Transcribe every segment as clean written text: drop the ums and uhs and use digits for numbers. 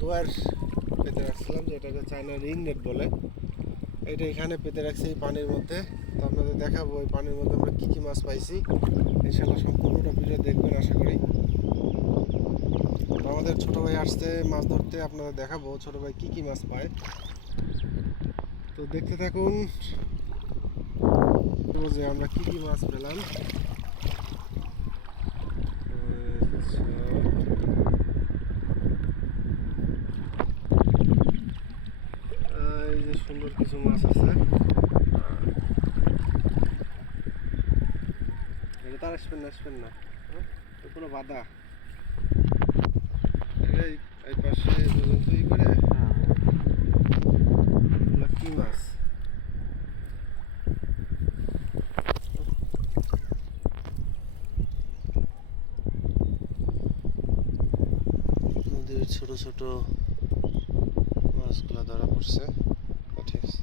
দোয়ার পেতে রাখছিলাম, যেটাকে চায়না রিং নেট বলে। এটা এখানে পেতে রাখছি এই পানির মধ্যে। তো আপনাদের দেখাবো এই পানির মধ্যে আমরা কী কী মাছ পাইছি। ইনশাল্লাহ সম্পূর্ণটা ভিডিও দেখবেন আশা করি। আমাদের ছোটো ভাই আসছে মাছ ধরতে, আপনাদের দেখাবো ছোটো ভাই কী কী মাছ পায়। তো দেখতে থাকুন যে আমরা কী কী মাছ পেলাম। এই যে সুন্দর কিছু মাছ আছে। এটা তার আসবেন না, কোনো বাধা এই পাশে পর্যন্তই করে। কি মাছ? নদীর ছোট ছোট মাছগুলো ধরা পড়ছে। ঠিক আছে।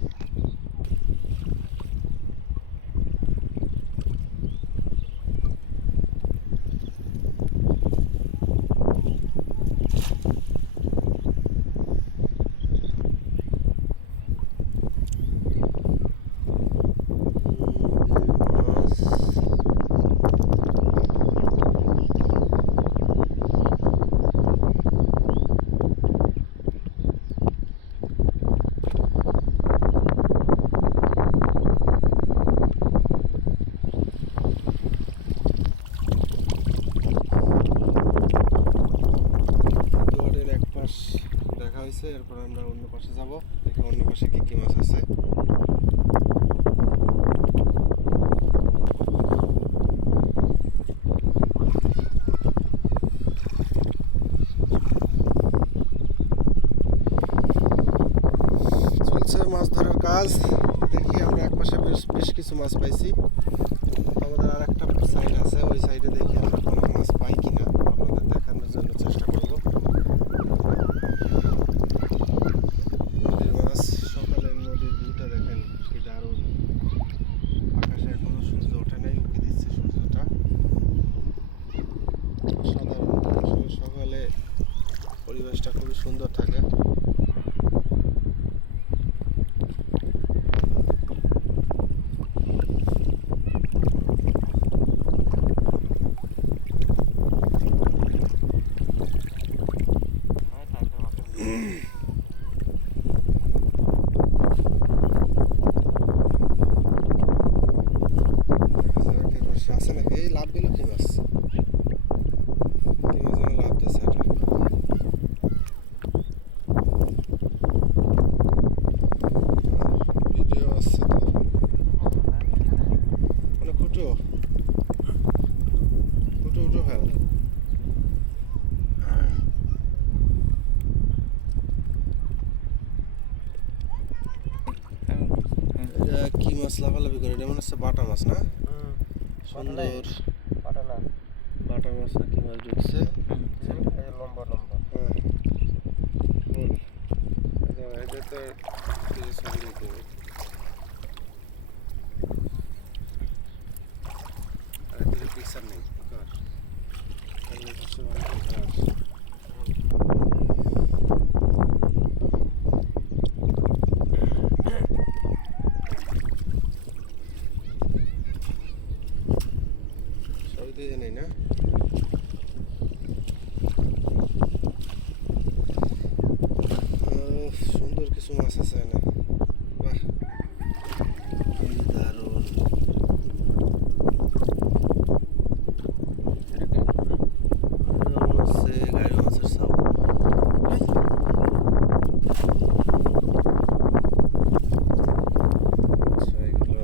দেখা হয়েছে, এরপর আমরা অন্য পাশে যাব, দেখি অন্য পাশে কি কি মাছ আছে। চলছে মাছ ধরার কাজ। দেখি আমরা এক পাশে বেশ কিছু মাছ পাইছি। আমাদের আর একটা সাইড আছে, ওই সাইডে দেখি আমরা কোনো মাছ পাই কিনা, আপনাদের দেখানোর জন্য চেষ্টা করব। নদীর মাছ, সকালের নদীর ভিউটা দেখেন কি দারুণ। আকাশে এখনো সূর্য ওঠে নাই, উঁকি দিচ্ছে সূর্যটা। সাধারণত আসলে সকালে পরিবেশটা খুবই সুন্দর থাকে। আছে নাকি? এই লাভ দিল কি মাছ? কি মাছ যেন লাভ দিচ্ছে এটা? ভিডিও আসছে তো, মানে ফুটো ফুটো উঠো ফেল। এটা কি মাছ লাফালাফি করে? এটা মনে হচ্ছে বাটা মাছ না? সুন্দর বাটা মাছ না কি মাছ ঢুকছে। লম্বা লম্বা। এটা তো ছবি নিতে হবে। আর এদিকে পিকচার নেই। ছবি দিয়ে নেই না? সুন্দর কিছু মাছ আছে না? বাহ, কি দারুণ। মনে হচ্ছে গাড়ি মাছের ছাপ। আচ্ছা, এগুলো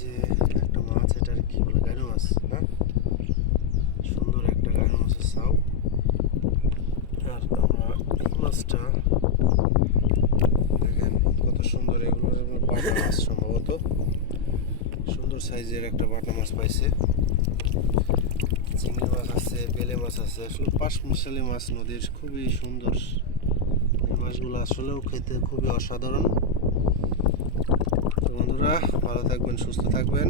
যে একটা মাছ, এটার কি বলে? গাড়ি মাছ না? সুন্দর একটা গাড়ি মাছের ছাউ। আর আমরা এই মাছটা দেখেন কত সুন্দর, এগুলো বাটা মাছ সম্ভবত। মতো সুন্দর সাইজের একটা বাটা মাছ পাইছে। চিংড়ি মাছ আছে, বেলে মাছ আছে, আসলে পাঁচ মিশালি মাছ নদীর, খুবই সুন্দর। এই মাছগুলো আসলেও খেতে খুবই অসাধারণ। তো বন্ধুরা, ভালো থাকবেন, সুস্থ থাকবেন।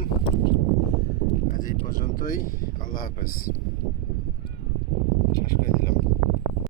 আজ এই পর্যন্তই। আল্লাহ হাফেজ। শেষ করে দিলাম।